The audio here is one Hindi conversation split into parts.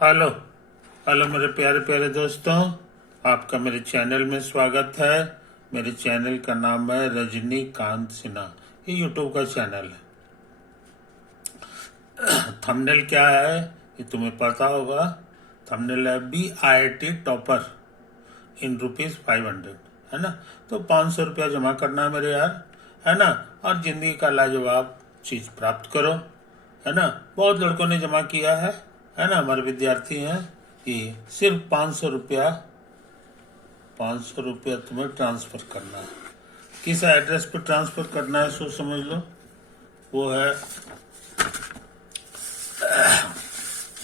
हेलो हेलो मेरे प्यारे प्यारे दोस्तों, आपका मेरे चैनल में स्वागत है। मेरे चैनल का नाम है रजनीकांत सिन्हा। ये यूट्यूब का चैनल है। थंबनेल क्या है ये तुम्हें पता होगा। थंबनेल है BIT टॉपर इन ₹500, है ना। तो 500 रुपया जमा करना है मेरे यार, है ना। और जिंदगी का लाजवाब चीज प्राप्त करो, है ना। बहुत लड़कों ने जमा किया है ना। हमारे विद्यार्थी हैं कि सिर्फ 500 रुपया तुम्हें ट्रांसफर करना है। किस एड्रेस पर ट्रांसफर करना है सो समझ लो। वो है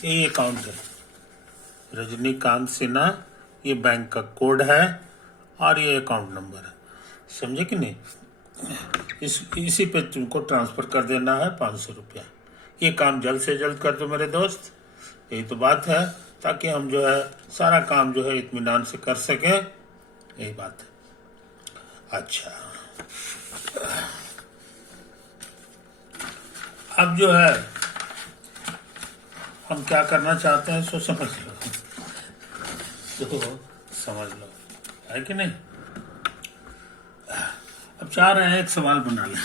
ये अकाउंट है रजनीकांत सिन्हा, ये बैंक का कोड है और ये अकाउंट नंबर है, समझे कि नहीं। इसी पे तुमको ट्रांसफर कर देना है 500 रुपया। ये काम जल्द से जल्द कर दो मेरे दोस्त, यही तो बात है, ताकि हम जो है सारा काम जो है इत्मीनान से कर सकें, यही बात है। अच्छा, अब जो है हम क्या करना चाहते हैं सो समझ लो। तो समझ लो, है कि नहीं। अब चाह रहे हैं एक सवाल बना लें।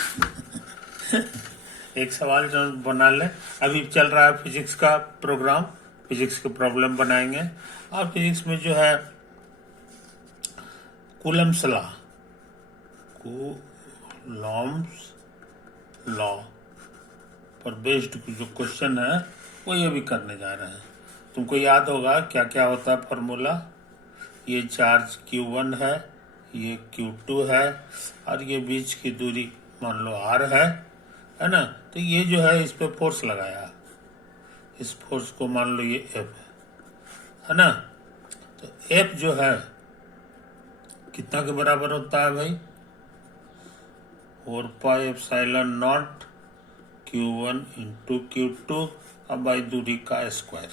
एक सवाल जो बना लें। अभी चल रहा है फिजिक्स का प्रोग्राम, फिजिक्स के प्रॉब्लम बनाएंगे। और फिजिक्स में जो है कूलम्स लॉ, कूलम्स लॉ पर बेस्ड जो क्वेश्चन है वो ये भी करने जा रहे हैं। तुमको याद होगा क्या क्या होता है फॉर्मूला। ये चार्ज Q1 है, ये Q2 है और ये बीच की दूरी मान लो R है ना। तो ये जो है इस पे फोर्स लगाया, इस फोर्स को मान लो ये F है ना। तो F जो है कितना के बराबर होता है भाई, 4πε0 Q1 इंटू Q2 अब बाई दूरी का स्क्वायर,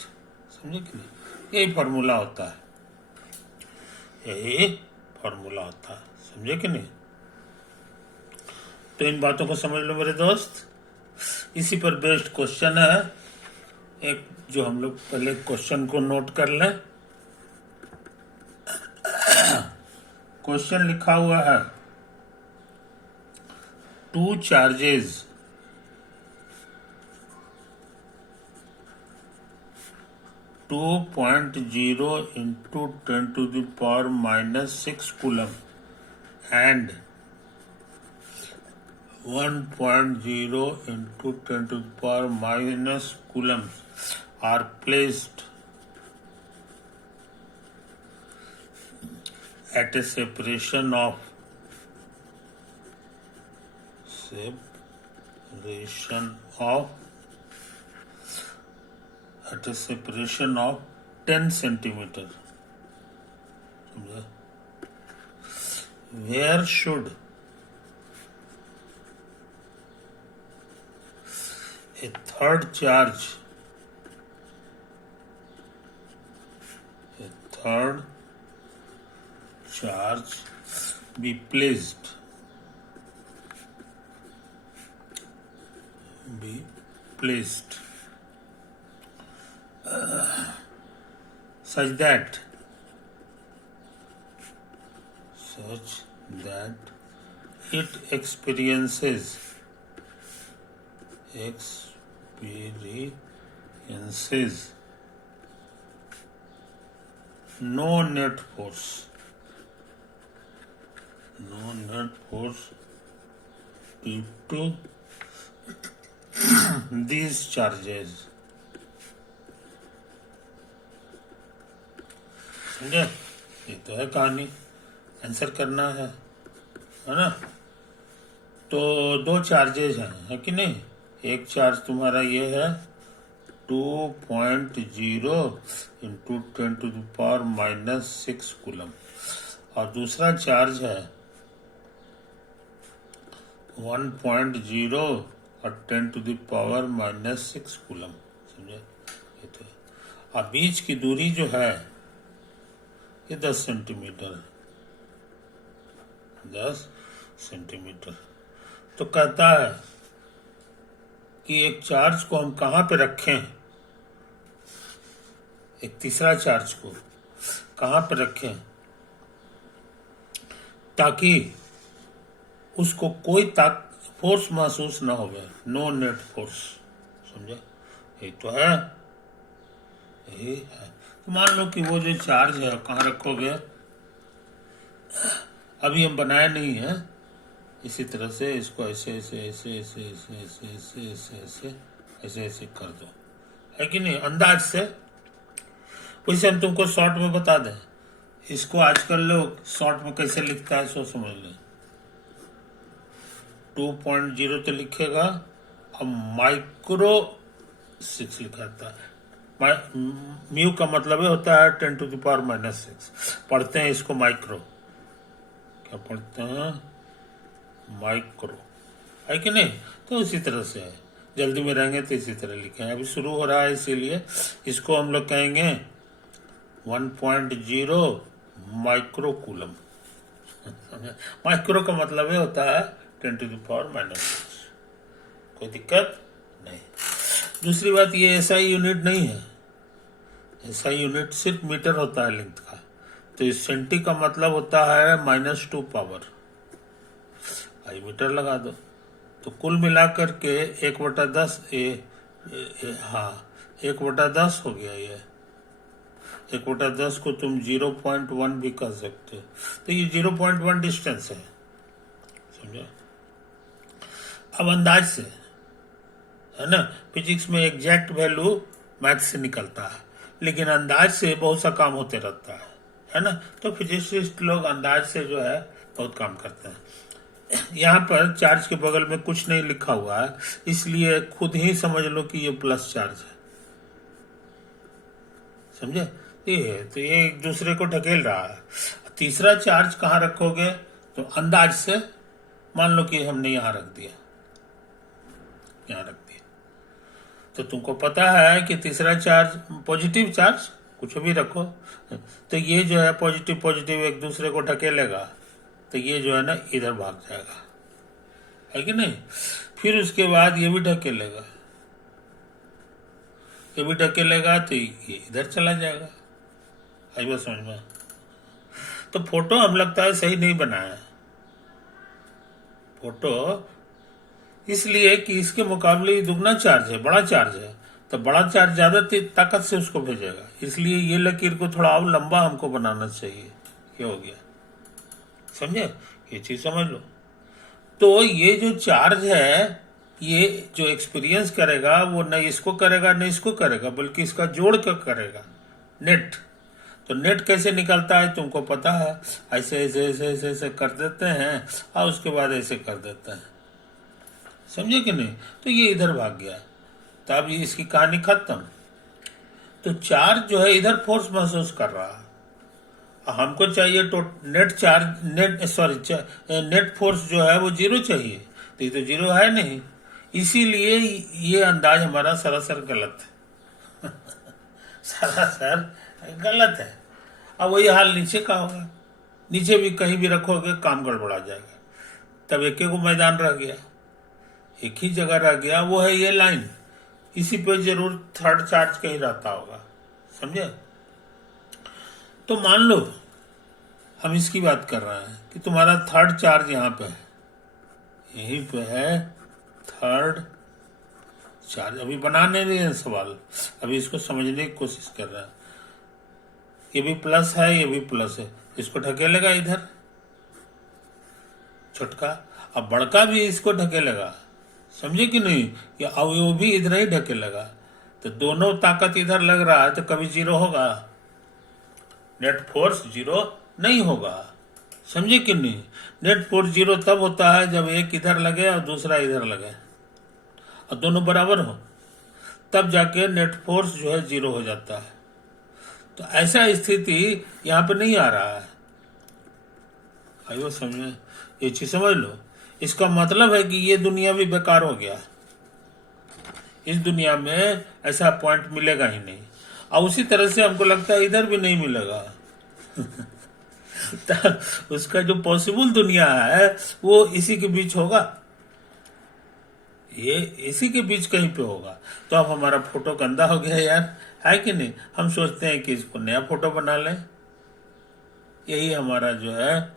समझे कि नहीं। यही फॉर्मूला होता है, यही फॉर्मूला होता है, समझे कि नहीं। तो इन बातों को समझ लो मेरे दोस्त। इसी पर बेस्ड क्वेश्चन है एक, जो हम लोग पहले क्वेश्चन को नोट कर लें। क्वेश्चन लिखा हुआ है, two charges (2.0 into 10⁻⁻6 coulomb and 1.0 into 10⁻⁻ coulomb are placed at a separation of 10 centimeter. Where should a third charge be placed such that it experiences no net force due to these charges, समझे। ये तो है कहानी, आंसर करना है ना। तो दो चार्जेज हैं, है कि नहीं। एक चार्ज तुम्हारा ये है 2.0 इंटू 10⁻⁻6 कूलम और दूसरा चार्ज है 1.0 और 10⁻⁻6 कूलम, समझे। ये तो अब बीच की दूरी जो है ये 10 सेंटीमीटर, 10 सेंटीमीटर। तो कहता है कि एक चार्ज को हम कहाँ पे रखें, एक तीसरा चार्ज को कहाँ पर रखें ताकि उसको कोई फोर्स महसूस ना हो, नो नेट फोर्स। समझे? यही तो है, यही है। तो मान लो कि वो जो चार्ज है कहाँ रखोगे, अभी हम बनाए नहीं है, इसी तरह से इसको ऐसे ऐसे ऐसे ऐसे ऐसे ऐसे ऐसे ऐसे ऐसे ऐसे ऐसे कर दो, है कि नहीं, अंदाज से। वैसे हम तुमको शॉर्ट में बता दें, इसको आजकल लोग शॉर्ट में कैसे लिखता है सो समझ लें। 2.0 तो लिखेगा, अब माइक्रो 6 लिखाता है। म्यू का मतलब होता है 10⁻⁻⁶। पढ़ते हैं इसको माइक्रो, क्या पढ़ते हैं, माइक्रो, है कि नहीं। तो इसी तरह से है, जल्दी में रहेंगे तो इसी तरह लिखें। अभी शुरू हो रहा है इसीलिए इसको हम लोग कहेंगे 1.0 माइक्रो कूलम। माइक्रो का मतलब ये होता है 10⁻⁻⁶। कोई दिक्कत नहीं। दूसरी बात, ये एसआई यूनिट नहीं है, एसआई यूनिट सिर्फ मीटर होता है लेंथ का। तो इस सेंटी का मतलब होता है -2 पावर, आई मीटर लगा दो। तो कुल मिलाकर के 1/10 हाँ 1/10 हो गया। ये 1/10 को तुम 0.1 भी कह सकते हो। तो ये 0.1 डिस्टेंस है, समझे। अब अंदाज से, है ना, फिजिक्स में एग्जैक्ट वैल्यू मैथ से निकलता है, लेकिन अंदाज से बहुत सा काम होते रहता है ना। तो फिजिसिस्ट लोग अंदाज से जो है बहुत काम करते हैं। यहाँ पर चार्ज के बगल में कुछ नहीं लिखा हुआ है, इसलिए खुद ही समझ लो कि ये प्लस चार्ज है, समझे। तो ये एक दूसरे को ढकेल रहा है। तीसरा चार्ज कहाँ रखोगे, तो अंदाज से मान लो कि हमने यहाँ रख दिया, यहाँ रख दिया, तो तुमको पता है कि तीसरा चार्ज पॉजिटिव चार्ज कुछ भी रखो, तो ये जो है पॉजिटिव पॉजिटिव एक दूसरे को ढकेलेगा, तो ये जो है ना इधर भाग जाएगा, है कि नहीं। फिर उसके बाद ये भी ढकेलेगा, ये भी ढकेलेगा, तो ये इधर चला जाएगा। आई बात समझ में। तो फोटो हम लगता है सही नहीं बनाया फोटो, इसलिए कि इसके मुकाबले दुगना चार्ज है, बड़ा चार्ज है, तो बड़ा चार्ज ज्यादा ताकत से उसको भेजेगा, इसलिए ये लकीर को थोड़ा और लंबा हमको बनाना चाहिए। ये हो गया, समझे, ये चीज समझ लो। तो ये जो चार्ज है, ये जो एक्सपीरियंस करेगा वो न इसको करेगा न इसको करेगा, बल्कि इसका जोड़ कर करेगा, नेट। तो नेट कैसे निकलता है तुमको पता है, ऐसे ऐसे ऐसे ऐसे ऐसे कर देते हैं और उसके बाद ऐसे कर देते हैं, समझे कि नहीं। तो ये इधर भाग गया, तो अब इसकी कहानी खत्म। तो चार्ज जो है इधर फोर्स महसूस कर रहा है, हमको चाहिए तो नेट चार्ज, नेट फोर्स जो है वो 0 चाहिए, तो ये तो 0 है नहीं, इसीलिए ये अंदाज हमारा सरासर गलत है। सरासर गलत है। अब वही हाल नीचे का होगा, नीचे भी कहीं भी रखोगे काम गड़बड़ा जाएगा। तब एक एक मैदान रह गया, एक ही जगह रह गया, वो है ये लाइन, इसी पे जरूर थर्ड चार्ज कहीं रहता होगा, समझे। तो मान लो हम इसकी बात कर रहे हैं कि तुम्हारा थर्ड चार्ज यहाँ पे है, यहीं पे है थर्ड चार्ज। अभी बनाने नहीं है सवाल, अभी इसको समझने की कोशिश कर रहा है। ये भी प्लस है, ये भी प्लस है, इसको ढकेलेगा इधर छोटका, अब बड़का भी इसको ढकेलेगा, समझे कि नहीं। ये अब वो भी इधर ही ढकेलेगा, तो दोनों ताकत इधर लग रहा है, तो कभी 0 होगा, नेट फोर्स 0 नहीं होगा, समझे कि नहीं। नेट फोर्स 0 तब होता है जब एक इधर लगे और दूसरा इधर लगे और दोनों बराबर हो, तब जाके नेट फोर्स जो है 0 हो जाता है। तो ऐसा स्थिति यहाँ पे नहीं आ रहा है, आइयो समझे, ये चीज समझ लो। इसका मतलब है कि ये दुनिया भी बेकार हो गया, इस दुनिया में ऐसा पॉइंट मिलेगा ही नहीं, और उसी तरह से हमको लगता है इधर भी नहीं मिलेगा। तो उसका जो पॉसिबल दुनिया है वो इसी के बीच होगा, ये इसी के बीच कहीं पे होगा। तो अब हमारा फोटो गंदा हो गया यार, है कि नहीं? हम सोचते हैं कि इसको नया फोटो बना लें। यही हमारा जो है,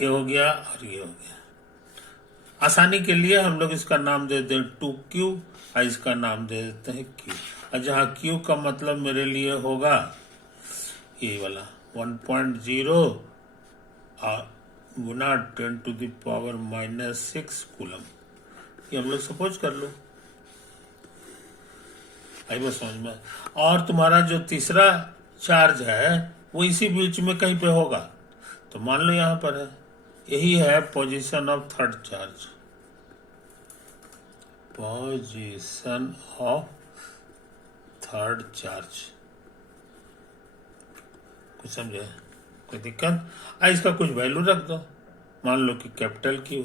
ये हो गया और ये हो गया। आसानी के लिए हम लोग इसका नाम दे दें 2Q और इसका नाम दे देते हैं Q। और जहाँ Q का मतलब मेरे लिए होगा ये वाला 1.0 गुना 10⁻⁻6 कूलम। ये हम लोग सपोज कर लो, आई बस समझ में। और तुम्हारा जो तीसरा चार्ज है वो इसी बीच में कहीं पे होगा, तो मान लो यहाँ पर है, यही है position of third charge, position of third charge. कुछ समझे? कोई दिक्कत? इसका कुछ वैल्यू रख दो, मान लो कि कैपिटल Q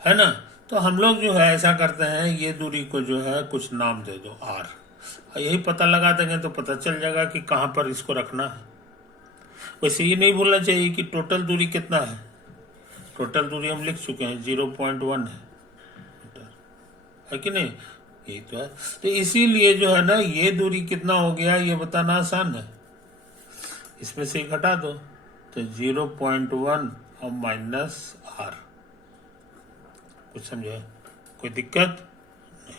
है ना। तो हम लोग जो है ऐसा करते हैं, ये दूरी को जो है कुछ नाम दे दो R, यही पता लगा देंगे तो पता चल जाएगा कि कहाँ पर इसको रखना है। वैसे ये नहीं भूलना चाहिए कि टोटल दूरी कितना है। टोटल दूरी हम लिख चुके हैं 0.1 है कि नहीं? यही तो है। तो इसीलिए जो है ना, ये दूरी कितना हो गया ये बताना आसान है, इसमें से घटा दो तो 0.1 और माइनस R। कुछ समझे? कोई दिक्कत नहीं।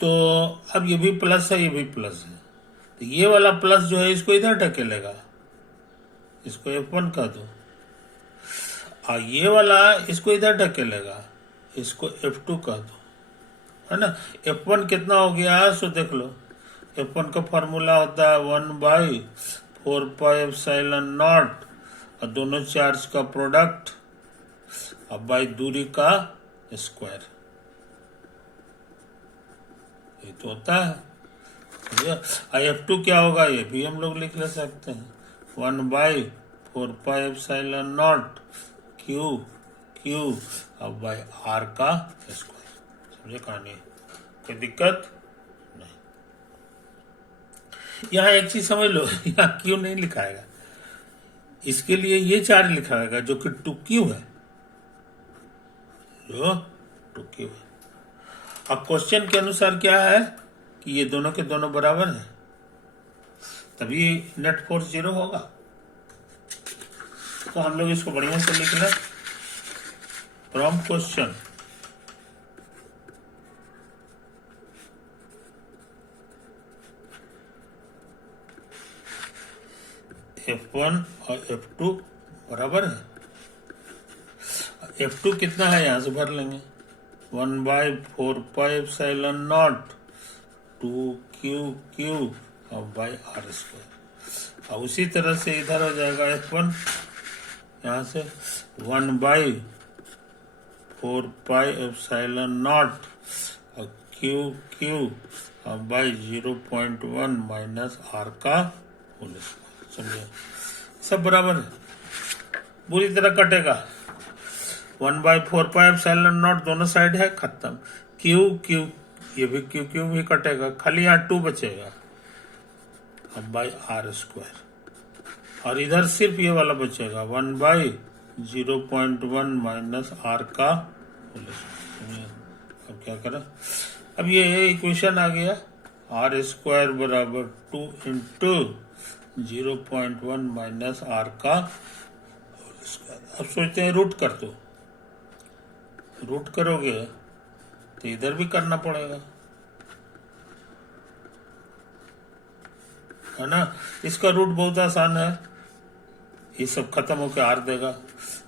तो अब ये भी प्लस है, ये भी प्लस है, तो ये वाला प्लस जो है इसको इधर ढकेलेगा, इसको F1 कह दो, और ये वाला इसको इधर ढकेलेगा, इसको F2 कह दो, है ना। F1 कितना हो गया सो देख लो। F1 का फॉर्मूला होता है 1/4πε0 और दोनों चार्ज का प्रोडक्ट और बाई दूरी का स्क्वायर, ये तो होता है। F2 क्या होगा ये भी हम लोग लिख ले सकते हैं, 1/4πε0 Q और बाई R का स्क्वायर। समझे कहानी? कोई दिक्कत नहीं। यहाँ एक चीज समझ लो, यहाँ Q नहीं लिखाएगा, इसके लिए ये चार्ज लिखाएगा जो कि 2Q है, जो 2Q है। अब क्वेश्चन के अनुसार क्या है कि ये दोनों के दोनों बराबर है, तभी नेट फोर्स 0 होगा। तो हम लोग इसको बढ़िया से लिख लें, फ्रॉम क्वेश्चन F1 और F2 बराबर है। F2 कितना है यहां से भर लेंगे, 1/4πε0 2Q और बाई R²। और उसी तरह से इधर हो जाएगा F1, यहाँ से 1/4πε0 और Q और बाई 0.1 माइनस R का होल स्क्वायर। समझे? सब बराबर है, बुरी तरह कटेगा। 1/4πε0 दोनों साइड है, खत्म। Q ये भी Q भी कटेगा, खाली यहाँ 2 बचेगा अब बाई R²। और इधर सिर्फ ये वाला बचेगा 1/0.1 माइनस R का होल स्क्वायर। अब क्या करें? अब ये इक्वेशन आ गया, R² बराबर 2 इंटू 0.1 माइनस R का होल स्क्वायर। अब सोचते हैं रूट कर दो, रूट करोगे तो इधर भी करना पड़ेगा, है ना। इसका रूट बहुत आसान है, ये सब खत्म होकर R देगा।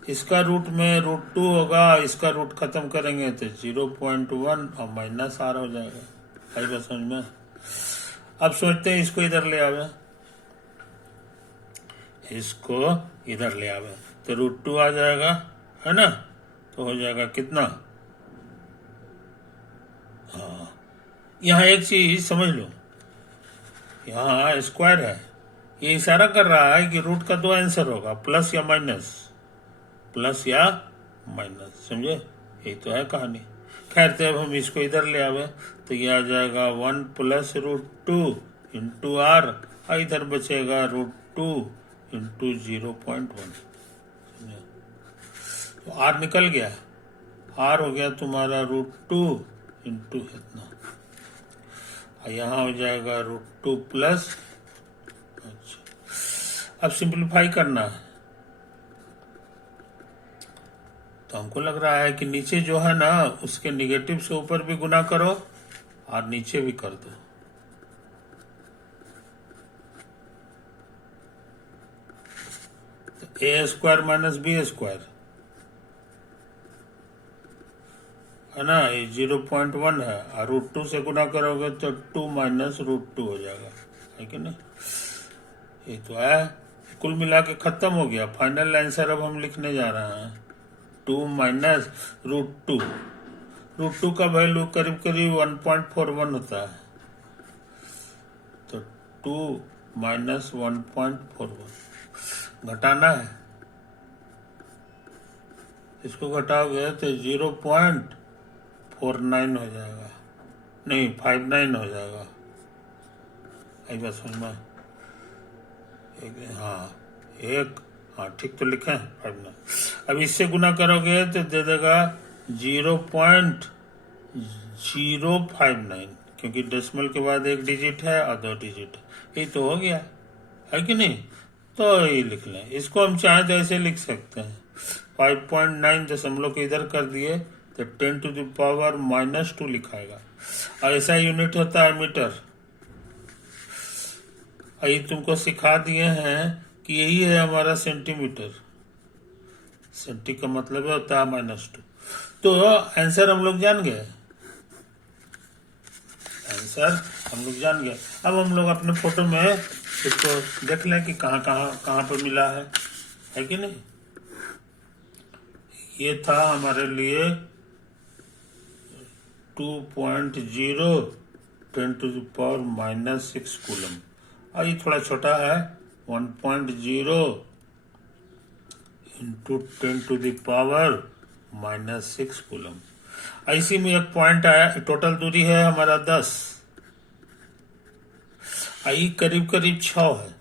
इसका रूट में √2 होगा, इसका रूट खत्म करेंगे तो 0.1 और माइनस R हो जाएगा। आई बात समझ में? अब सोचते हैं इसको इधर ले आवे, इसको इधर ले आवे तो √2 आ जाएगा, है ना। तो हो जाएगा कितना? हाँ, यहाँ एक चीज समझ लो, यहाँ स्क्वायर है, ये इशारा कर रहा है कि रूट का 2 आंसर होगा, प्लस या माइनस, प्लस या माइनस। समझे? यही तो है कहानी। खैर, तो अब हम इसको इधर ले आवे तो ये आ जाएगा 1 + √2 इंटू R, और इधर बचेगा √2 इंटू 0.1। तो R निकल गया, आर हो गया तुम्हारा √2 इंटू इतना, यहाँ हो जाएगा √2 प्लस। अच्छा, अब सिंप्लीफाई करना है, तो हमको लग रहा है कि नीचे जो है ना उसके निगेटिव से ऊपर भी गुना करो और नीचे भी कर दो। तो a² माइनस b² है ना, ये 0.1 है और √2 से गुना करोगे तो 2 माइनस √2 हो जाएगा, है कि नहीं। ये तो है, कुल मिला के खत्म हो गया। फाइनल आंसर अब हम लिखने जा रहे हैं 2 माइनस √2। √2 का वैल्यू करीब करीब 1.41 होता है, तो 2 माइनस 1.41 घटाना है। इसको घटाओगे तो 0.49 हो जाएगा, नहीं 59 हो जाएगा। एक बात समझ में, हाँ ठीक तो लिखे 59। अब इससे गुना करोगे तो दे देगा 0.059, क्योंकि डेसिमल के बाद एक डिजिट है और 2 डिजिट है, यही तो हो गया, है कि नहीं। तो ये लिख लें, इसको हम चाहें तो ऐसे लिख सकते हैं 5.9 दशमलव को इधर कर दिए तो 10⁻⁻² लिखाएगा, और ऐसा यूनिट होता है मीटर। ये तुमको सिखा दिए हैं कि यही है हमारा सेंटीमीटर, सेंटी का मतलब होता है -2। तो आंसर हम लोग जान गए, आंसर हम लोग जान गए। अब हम लोग अपने फोटो में इसको देख लें कि कहाँ पर मिला है कि नहीं। ये था हमारे लिए 2.0 10⁻⁻6 कूलम, और ये थोड़ा छोटा है 1.0 इंटू 10⁻⁻6 कूलम। इसी में एक पॉइंट आया, टोटल दूरी है हमारा 10, आई करीब करीब 6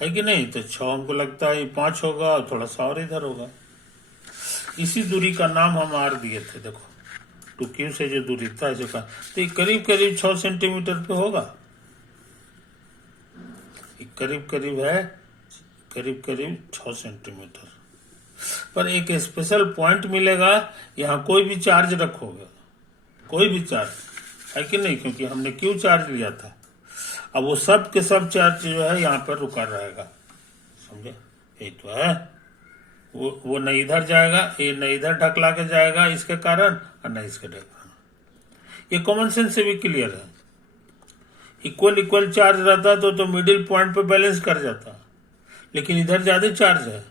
है कि नहीं। तो 6 हमको लगता है 5 होगा और थोड़ा सा और इधर होगा। इसी दूरी का नाम हम R दिए थे, देखो 2Q से जो दूरी था ऐसे का, तो ये करीब करीब 6 सेंटीमीटर पे होगा, ये करीब करीब है, करीब करीब 6 सेंटीमीटर। पर एक स्पेशल पॉइंट मिलेगा, यहाँ कोई भी चार्ज रखोगे, कोई भी चार्ज, है कि नहीं, क्योंकि हमने Q चार्ज लिया था। अब वो सब के सब चार्ज जो है यहाँ पर रुका रहेगा, समझे। यही तो है, वो न इधर जाएगा, ये न इधर ढकला के जाएगा इसके कारण, और न इसके कारण। ये कॉमन सेंस से भी क्लियर है। इक्वल चार्ज रहता तो मिडिल पॉइंट पे बैलेंस कर जाता, लेकिन इधर ज्यादा चार्ज है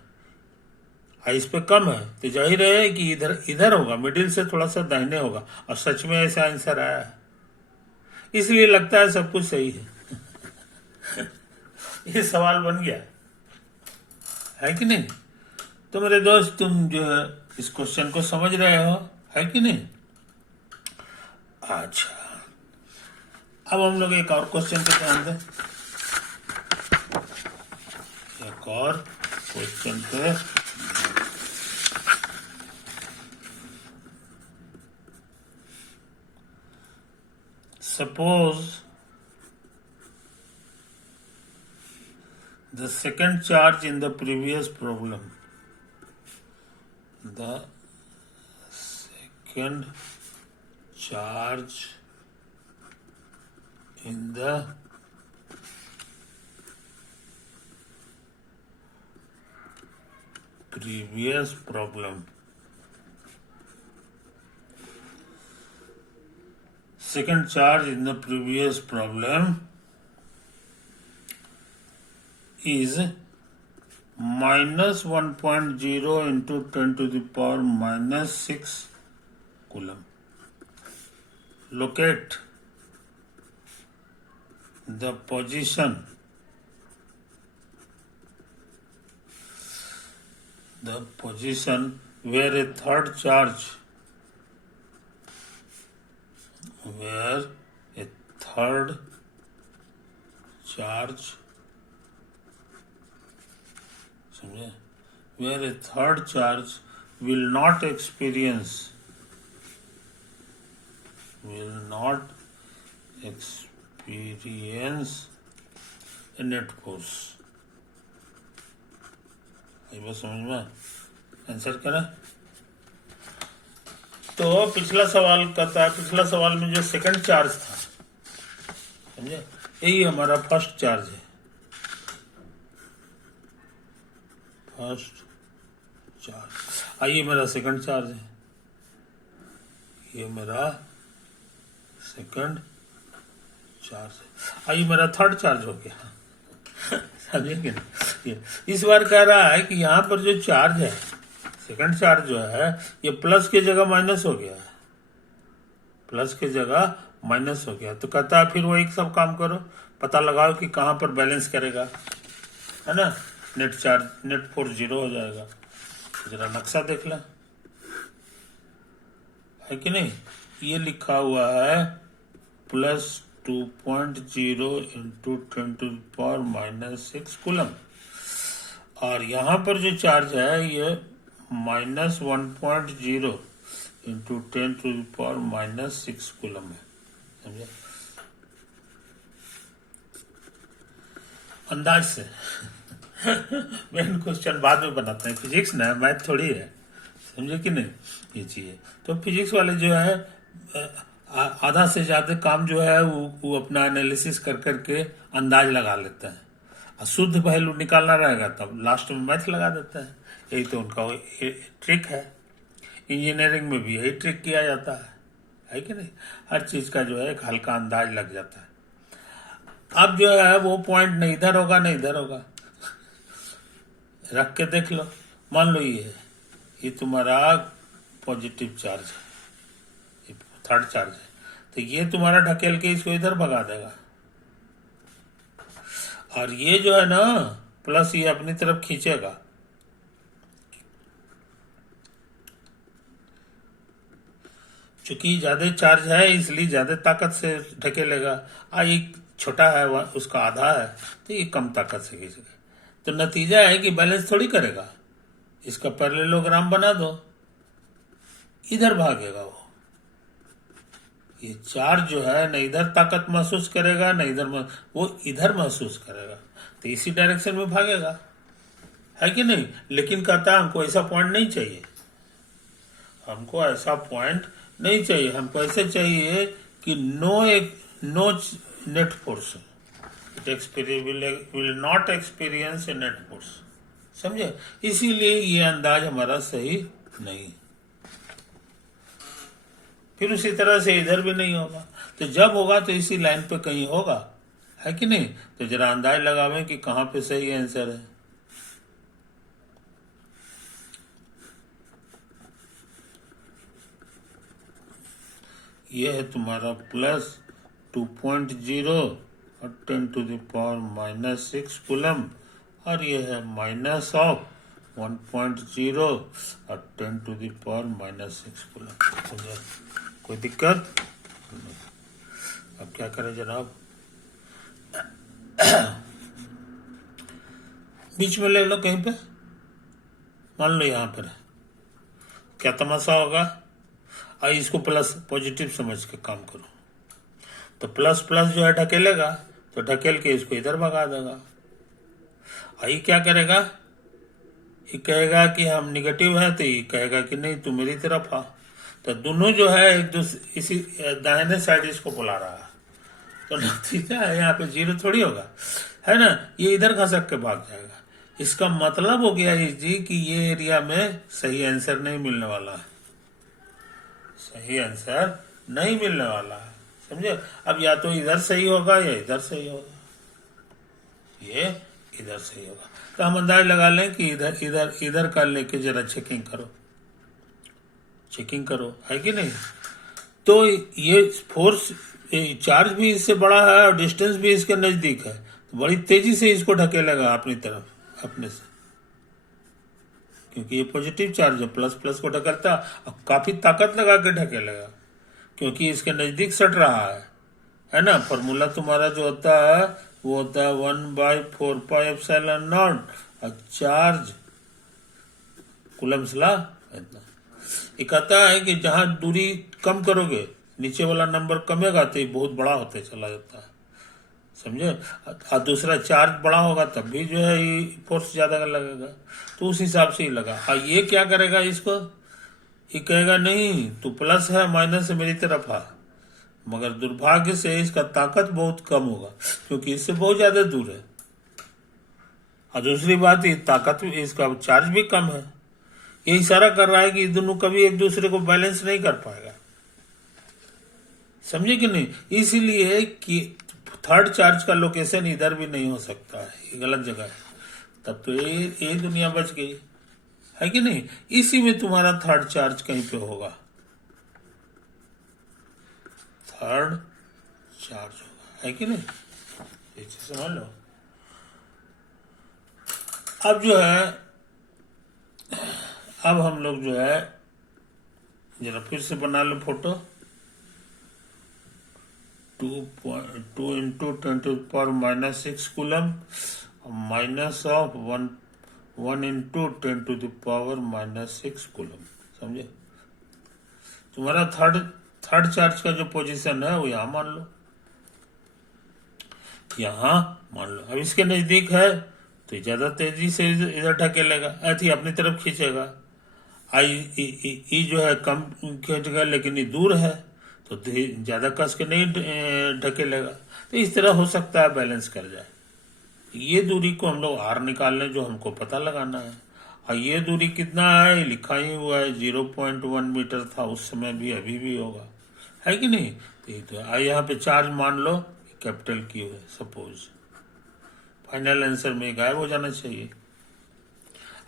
और इस पे कम है, तो जाहिर है कि इधर होगा, मिडिल से थोड़ा सा दाहिने होगा, और सच में ऐसा आंसर आया है, इसलिए लगता है सब कुछ सही है। ये सवाल बन गया, है कि नहीं। तो मेरे दोस्त, तुम जो है इस क्वेश्चन को समझ रहे हो, है कि नहीं। अच्छा, अब हम लोग एक और क्वेश्चन पे ध्यान दें, एक और क्वेश्चन पे। Suppose the second charge in the previous problem, the second charge in the previous problem, second charge in the previous problem is -1.0 into 10⁻⁻6 coulomb. Locate the position where a third charge will not experience a net force। ये बात समझ में आंसर करें। तो पिछला सवाल कहता है, पिछला सवाल में जो सेकंड चार्ज था, समझे, यही हमारा फर्स्ट चार्ज है। फर्स्ट चार्ज, आइए मेरा सेकंड चार्ज है, ये मेरा सेकंड चार्ज है। आइए मेरा थर्ड चार्ज हो गया। समझे कि नहीं? इस बार कह रहा है कि यहाँ पर जो चार्ज है, सेकंड चार्ज जो है, ये प्लस की जगह माइनस हो गया है, प्लस की जगह माइनस हो गया। तो कहता है फिर वो एक सब काम करो, पता लगाओ कि कहाँ पर बैलेंस करेगा, है ना। नेट चार्ज, नेट फोर्स 0 हो जाएगा। जरा नक्शा देख ले, है कि नहीं। ये लिखा हुआ है प्लस 2.0 इंटू 10⁻⁻6 कूलम, और यहाँ पर जो चार्ज है ये माइनस 1.0 इंटू 10⁻⁻6 कूलम है, समझे, अंदाज से। मेन क्वेश्चन बाद में बनाते हैं, फिजिक्स ना, मैथ थोड़ी है, समझे कि नहीं ये चीज़। तो फिजिक्स वाले जो है आधा से ज्यादा काम जो है वो अपना एनालिसिस कर करके अंदाज लगा लेते हैं, और शुद्ध वैल्यू निकालना रहेगा तब लास्ट में मैथ लगा देता है। यही तो उनका ट्रिक है। इंजीनियरिंग में भी यही ट्रिक किया जाता है कि नहीं। हर चीज का जो है एक हल्का अंदाज लग जाता है। अब जो है वो पॉइंट नहीं इधर होगा नहीं इधर होगा, रख के देख लो। मान लो ये तुम्हारा पॉजिटिव चार्ज है, ये थर्ड चार्ज है, तो ये तुम्हारा ढकेल के इसको इधर भगा देगा, और ये जो है ना प्लस ये अपनी तरफ खींचेगा। चूंकि ज्यादा चार्ज है इसलिए ज्यादा ताकत से ढकेलेगा, एक छोटा है उसका आधा है तो ये कम ताकत से खींचेगा। तो नतीजा है कि बैलेंस थोड़ी करेगा। इसका पैरेललोग्राम बना दो, इधर भागेगा वो। ये चार्ज जो है न इधर ताकत महसूस करेगा न इधर, वो इधर महसूस करेगा, तो इसी डायरेक्शन में भागेगा, है कि नहीं। लेकिन कहता है हमको ऐसा पॉइंट नहीं चाहिए, हमको ऐसा पॉइंट नहीं चाहिए, हमको ऐसे चाहिए कि no net force, will not experience a net force, समझे। इसीलिए ये अंदाज हमारा सही नहीं। फिर उसी तरह से इधर भी नहीं होगा, तो जब होगा तो इसी लाइन पे कहीं होगा, है कि नहीं। तो जरा अंदाज लगावे कि कहां पे सही आंसर है। ये है तुम्हारा प्लस 2.0 और 10⁻⁻6 कूलम, और ये है माइनस ऑफ 1.0 और 10⁻⁻6 कूलम। कोई दिक्कत? अब क्या करें जनाब, बीच में ले लो कहीं पे, मान लो यहाँ पर है, क्या तमाशा होगा। आई इसको प्लस पॉजिटिव समझ के काम करो, तो प्लस प्लस जो है ढकेलेगा, तो ढकेल के इसको इधर भगा देगा। आई क्या करेगा, ये कहेगा कि हम निगेटिव है, तो ये कहेगा कि नहीं तू मेरी तरफ आ। तो दोनों जो है एक दूसरे इसी दाहिने साइड इसको बुला रहा है, तो नतीजा है यहाँ पे 0 थोड़ी होगा, है ना। ये इधर खसक के भाग जाएगा। इसका मतलब हो गया जी कि ये एरिया में सही आंसर नहीं मिलने वाला है, सही आंसर नहीं मिलने वाला है, समझे। अब या तो इधर सही होगा या इधर सही होगा, ये इधर सही होगा। तो हम अंदाज लगा लें कि इधर इधर इधर का लेके जरा चेकिंग करो, है कि नहीं। तो ये फोर्स चार्ज भी इससे बड़ा है और डिस्टेंस भी इसके नजदीक है, तो बड़ी तेजी से इसको ढकेलेगा अपनी तरफ अपने से, क्योंकि ये पॉजिटिव चार्ज है, प्लस प्लस को ढकेलता और काफी ताकत लगा के ढकेलेगा, क्योंकि इसके नजदीक सट रहा है ना। फॉर्मूला तुम्हारा जो होता है वो होता है 1/4πε0, और चार्ज कूलम्स लॉ इतना। ये कहता है कि जहां दूरी कम करोगे नीचे वाला नंबर कमेगा तो ये बहुत बड़ा होते चला जाता है, समझे। और दूसरा चार्ज बड़ा होगा तब भी जो है ये फोर्स ज्यादा लगेगा, तो उस हिसाब से ही लगा। और ये क्या करेगा इसको, ये कहेगा नहीं तू प्लस है माइनस है मेरी तरफ आ, मगर दुर्भाग्य से इसका ताकत बहुत कम होगा क्योंकि इससे बहुत ज्यादा दूर है। और दूसरी बात ये ताकत इसका चार्ज भी कम है। ये इशारा कर रहा है कि दोनों कभी एक दूसरे को बैलेंस नहीं कर पाएगा, समझे कि नहीं। इसीलिए कि थर्ड चार्ज का लोकेशन इधर भी नहीं हो सकता है, ये गलत जगह है, तब तो ये दुनिया बच गई, है कि नहीं। इसी में तुम्हारा थर्ड चार्ज कहीं पे होगा, थर्ड चार्ज होगा, है कि नहीं, ये चीज समझ लो। अब जो है, अब हम लोग जो है जरा फिर से बना लो photo. 2 into 10⁻⁻6 coulomb minus of 1 into 10⁻⁻6 coulomb, समझे। तुम्हारा थर्ड चार्ज का जो पोजीशन है वो यहां मान लो, यहां मान लो। अब इसके नजदीक है तो ज्यादा तेजी से इधर ढकेलेगा, ऐसी अपनी तरफ खींचेगा। आई जो है कम खींचेगा लेकिन ये दूर है तो ज्यादा कस के नहीं ढकेलेगा, तो इस तरह हो सकता है बैलेंस कर जाए। ये दूरी को हम लोग आर निकाल लें जो हमको पता लगाना है। और ये दूरी कितना है लिखा ही हुआ है 0.1 मीटर था उस समय भी, अभी भी होगा, है कि नहीं। तो यहाँ पे चार्ज मान लो कैपिटल क्यू है सपोज, फाइनल आंसर में गायब हो जाना चाहिए।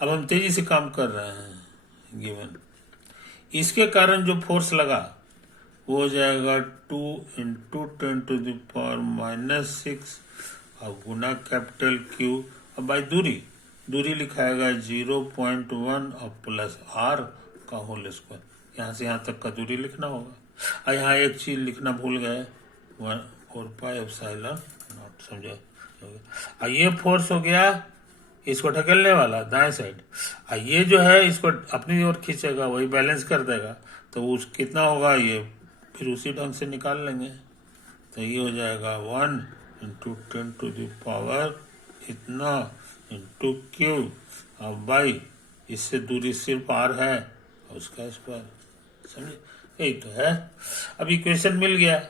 अब हम तेजी से काम कर रहे हैं। गिवन इसके कारण जो फोर्स लगा वो हो जाएगा 2 इंटू 10⁻⁻6 और गुना कैपिटल क्यू। अब भाई दूरी लिखाएगा 0.1 और प्लस आर का होल स्क्वायर, यहाँ से यहाँ तक का दूरी लिखना होगा। और यहाँ एक चीज लिखना भूल गए, 1/4πε0, समझे। और ये फोर्स हो गया इसको ढकेलने वाला दाएं साइड, और ये जो है इसको अपनी ओर खींचेगा, वही बैलेंस कर देगा। तो उस कितना होगा ये फिर उसी ढंग से निकाल लेंगे। तो ये हो जाएगा 1 इंटू 10⁻⁻ इतना इंटू क्यू, अब बाई इससे दूरी सिर्फ आर है और उसका स्क्वायर, समझे। यही तो है। अब इक्वेशन मिल गया,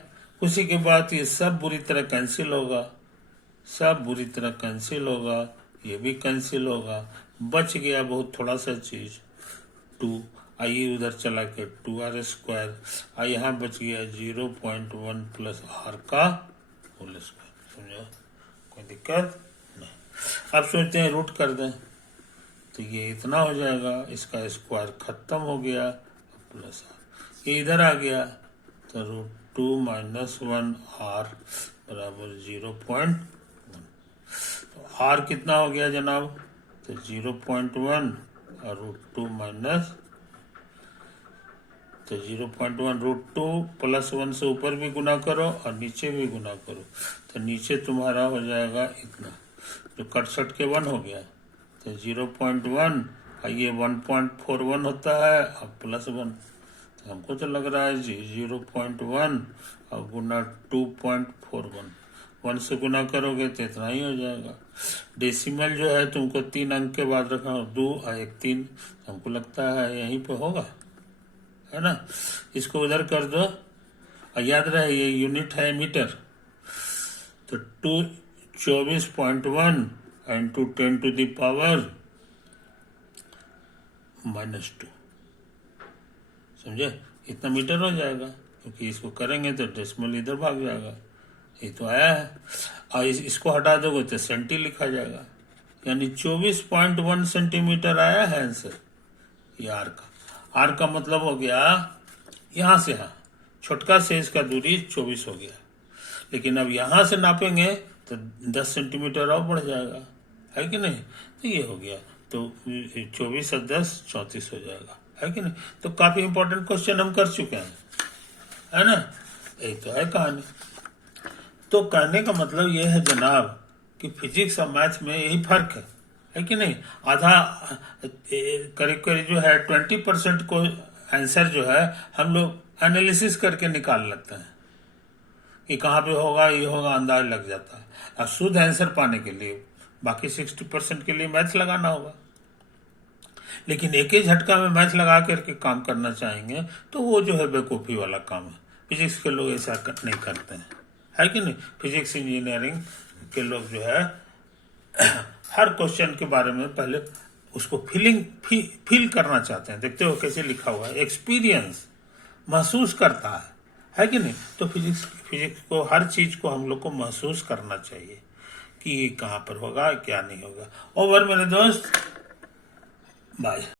उसी के बाद ये सब बुरी तरह कैंसिल होगा, सब बुरी तरह कैंसिल होगा, ये भी कैंसिल होगा, बच गया बहुत थोड़ा सा चीज 2। आइए उधर चला के 2r स्क्वायर, और यहाँ बच गया 0.1 प्लस आर का होल स्क्वायर, समझो। कोई दिक्कत नहीं। अब सोचते हैं रूट कर दें, तो ये इतना हो जाएगा, इसका स्क्वायर खत्म हो गया, प्लस आर ये इधर आ गया, तो √2 - 1 r बराबर 0.1। तो r कितना हो गया जनाब, तो 0.1 और √2 तो 0.1 √2 प्लस 1 से ऊपर भी गुना करो और नीचे भी गुना करो, तो नीचे तुम्हारा हो जाएगा इतना, जो कट के 1 हो गया। तो 0.1 और ये 1.41 होता है और प्लस 1, तो हमको तो लग रहा है 0.1 और गुना 2.41, 1 से गुना करोगे तो इतना ही हो जाएगा। डेसिमल जो है तुमको 3 अंक के बाद रखना, 2 और 1 3, हमको लगता है यहीं पे होगा, है ना। इसको उधर कर दो और याद रहे ये यूनिट है मीटर, तो 24.1 इंटू 10⁻⁻2, समझे, इतना मीटर हो जाएगा, क्योंकि इसको करेंगे तो डेसिमल इधर भाग जाएगा। ये तो आया है, और इसको हटा दोगे तो सेंटी लिखा जाएगा, यानी 24.1 सेंटीमीटर आया है आंसर ये आर का। आर का मतलब हो गया यहां से यहाँ छोटका से इसका दूरी 24 हो गया, लेकिन अब यहां से नापेंगे तो 10 सेंटीमीटर और बढ़ जाएगा, है कि नहीं। तो ये हो गया, तो 24 और 10 34 हो जाएगा, है कि नहीं। तो काफी इंपॉर्टेंट क्वेश्चन हम कर चुके हैं, है ना। यही तो है कहानी। तो कहने का मतलब ये है जनाब कि फिजिक्स और मैथ में यही फर्क है है कि नहीं। आधा करीब करीब जो है 20% को आंसर जो है हम लोग एनालिसिस करके निकाल लेते हैं कि कहाँ पे होगा, ये होगा, अंदाज लग जाता है। और शुद्ध आंसर पाने के लिए बाकी 60% के लिए मैथ्स लगाना होगा। लेकिन एक ही झटका में मैथ्स लगा करके काम करना चाहेंगे तो वो जो है बेवकूफ़ी वाला काम है। फिजिक्स के लोग ऐसा नहीं करते हैं, है कि नहीं। फिजिक्स इंजीनियरिंग के लोग जो है हर क्वेश्चन के बारे में पहले उसको फील करना चाहते हैं। देखते हो कैसे लिखा हुआ है, एक्सपीरियंस महसूस करता है कि नहीं। तो फिजिक्स को, हर चीज को हम लोग को महसूस करना चाहिए कि कहाँ पर होगा, क्या नहीं होगा। ओवर मेरे दोस्त, बाय।